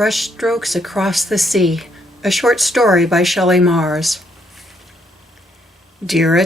Brushstrokes Across the Sea, a short story by Shelley. Dira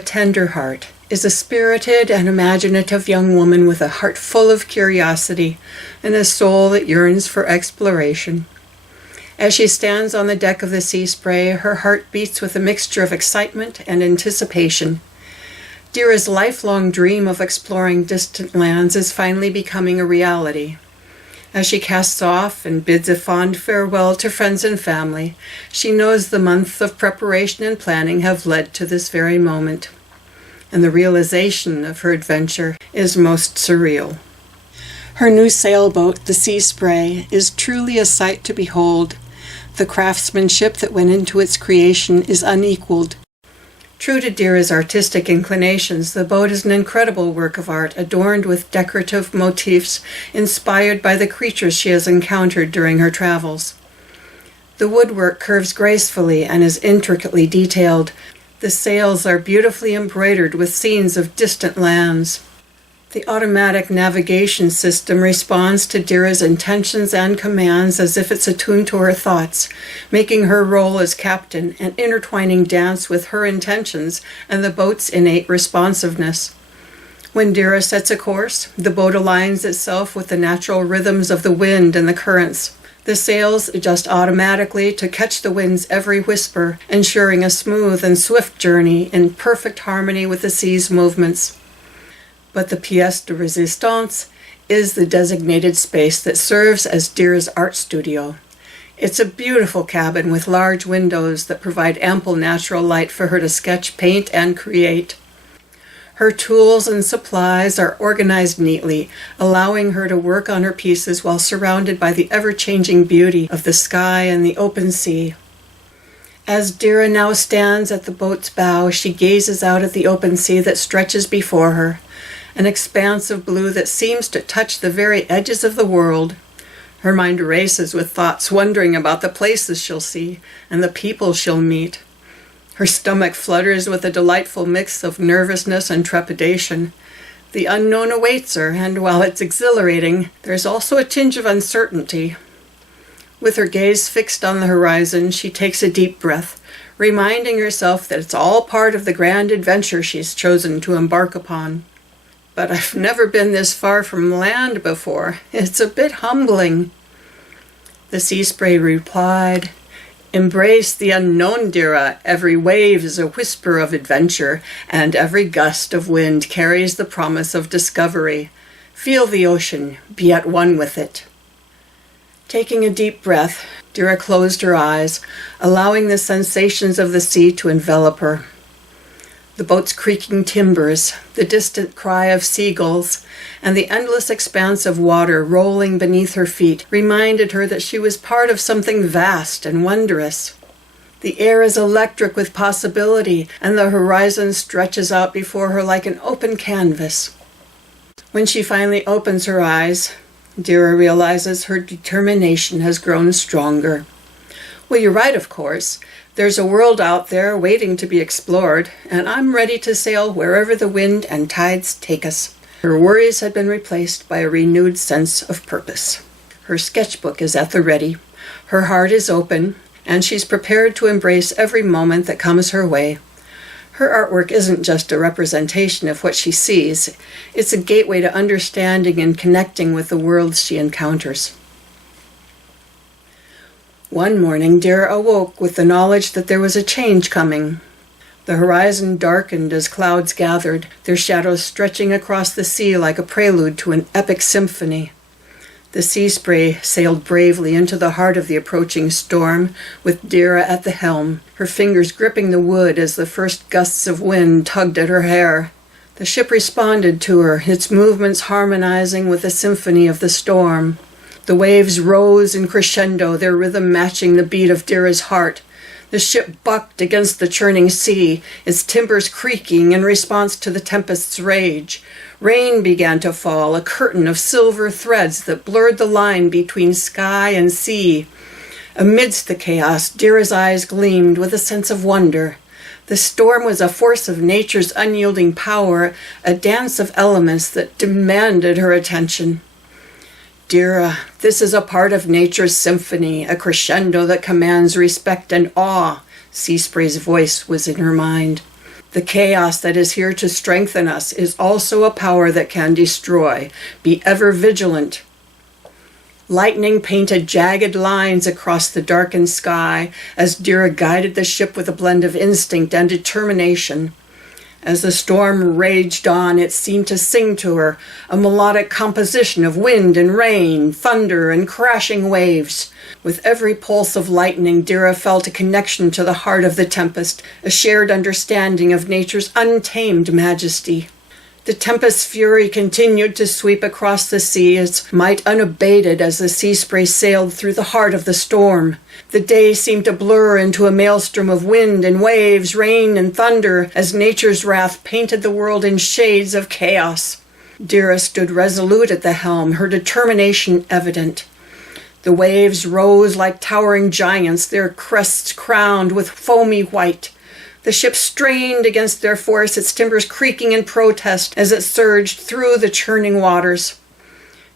Tenderheart is a spirited and imaginative young woman with a heart full of curiosity and a soul that yearns for exploration. As she stands on the deck of the Sea Spray, her heart beats with a mixture of excitement and anticipation. Dira's lifelong dream of exploring distant lands is finally becoming a reality. As she casts off and bids a fond farewell to friends and family, she knows the months of preparation and planning have led to this very moment, and the realization of her adventure is most surreal. Her new sailboat, the Sea Spray, is truly a sight to behold. The craftsmanship that went into its creation is unequaled. True to Dira's artistic inclinations, the boat is an incredible work of art adorned with decorative motifs inspired by the creatures she has encountered during her travels. The woodwork curves gracefully and is intricately detailed. The sails are beautifully embroidered with scenes of distant lands. The automatic navigation system responds to Dira's intentions and commands as if it's attuned to her thoughts, making her role as captain an intertwining dance with her intentions and the boat's innate responsiveness. When Dira sets a course, the boat aligns itself with the natural rhythms of the wind and the currents. The sails adjust automatically to catch the wind's every whisper, ensuring a smooth and swift journey in perfect harmony with the sea's movements. But the pièce de résistance is the designated space that serves as Dira's art studio. It's a beautiful cabin with large windows that provide ample natural light for her to sketch, paint, and create. Her tools and supplies are organized neatly, allowing her to work on her pieces while surrounded by the ever-changing beauty of the sky and the open sea. As Dira now stands at the boat's bow, she gazes out at the open sea that stretches before her, an expanse of blue that seems to touch the very edges of the world. Her mind races with thoughts wondering about the places she'll see and the people she'll meet. Her stomach flutters with a delightful mix of nervousness and trepidation. The unknown awaits her, and while it's exhilarating, there's also a tinge of uncertainty. With her gaze fixed on the horizon, she takes a deep breath, reminding herself that it's all part of the grand adventure she's chosen to embark upon. But I've never been this far from land before. It's a bit humbling. The Sea Spray replied, "Embrace the unknown, Dira. Every wave is a whisper of adventure, and every gust of wind carries the promise of discovery. Feel the ocean. Be at one with it." Taking a deep breath, Dira closed her eyes, allowing the sensations of the sea to envelop her. The boat's creaking timbers, the distant cry of seagulls, and the endless expanse of water rolling beneath her feet reminded her that she was part of something vast and wondrous. The air is electric with possibility, and the horizon stretches out before her like an open canvas. When she finally opens her eyes, Dira realizes her determination has grown stronger. Well, you're right, of course. There's a world out there waiting to be explored, and I'm ready to sail wherever the wind and tides take us. Her worries had been replaced by a renewed sense of purpose. Her sketchbook is at the ready. Her heart is open, and she's prepared to embrace every moment that comes her way. Her artwork isn't just a representation of what she sees. It's a gateway to understanding and connecting with the worlds she encounters. One morning, Dira awoke with the knowledge that there was a change coming. The horizon darkened as clouds gathered, their shadows stretching across the sea like a prelude to an epic symphony. The Sea Spray sailed bravely into the heart of the approaching storm, with Dira at the helm, her fingers gripping the wood as the first gusts of wind tugged at her hair. The ship responded to her, its movements harmonizing with the symphony of the storm. The waves rose in crescendo, their rhythm matching the beat of Dira's heart. The ship bucked against the churning sea, its timbers creaking in response to the tempest's rage. Rain began to fall, a curtain of silver threads that blurred the line between sky and sea. Amidst the chaos, Dira's eyes gleamed with a sense of wonder. The storm was a force of nature's unyielding power, a dance of elements that demanded her attention. Dira, this is a part of nature's symphony, a crescendo that commands respect and awe. Sea Spray's voice was in her mind. The chaos that is here to strengthen us is also a power that can destroy. Be ever vigilant. Lightning painted jagged lines across the darkened sky as Dira guided the ship with a blend of instinct and determination. As the storm raged on, it seemed to sing to her, a melodic composition of wind and rain, thunder and crashing waves. With every pulse of lightning, Dira felt a connection to the heart of the tempest, a shared understanding of nature's untamed majesty. The tempest's fury continued to sweep across the sea, its might unabated as the sea spray sailed through the heart of the storm. The day seemed to blur into a maelstrom of wind and waves, rain and thunder, as nature's wrath painted the world in shades of chaos. Dira stood resolute at the helm, her determination evident. The waves rose like towering giants, their crests crowned with foamy white. The ship strained against their force, its timbers creaking in protest as it surged through the churning waters.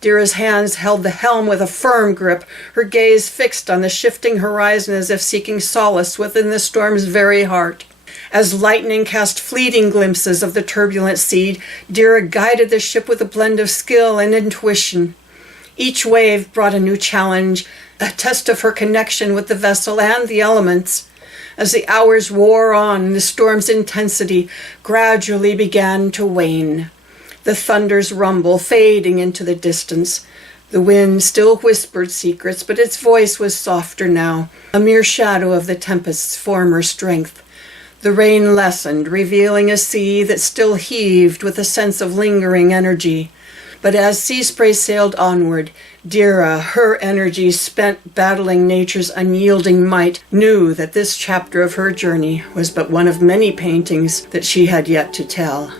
Dira's hands held the helm with a firm grip, her gaze fixed on the shifting horizon as if seeking solace within the storm's very heart. As lightning cast fleeting glimpses of the turbulent sea, Dira guided the ship with a blend of skill and intuition. Each wave brought a new challenge, a test of her connection with the vessel and the elements. As the hours wore on, the storm's intensity gradually began to wane. The thunder's rumble fading into the distance. The wind still whispered secrets, but its voice was softer now, a mere shadow of the tempest's former strength. The rain lessened, revealing a sea that still heaved with a sense of lingering energy. But as Sea Spray sailed onward, Dira, her energy spent battling nature's unyielding might, knew that this chapter of her journey was but one of many paintings that she had yet to tell.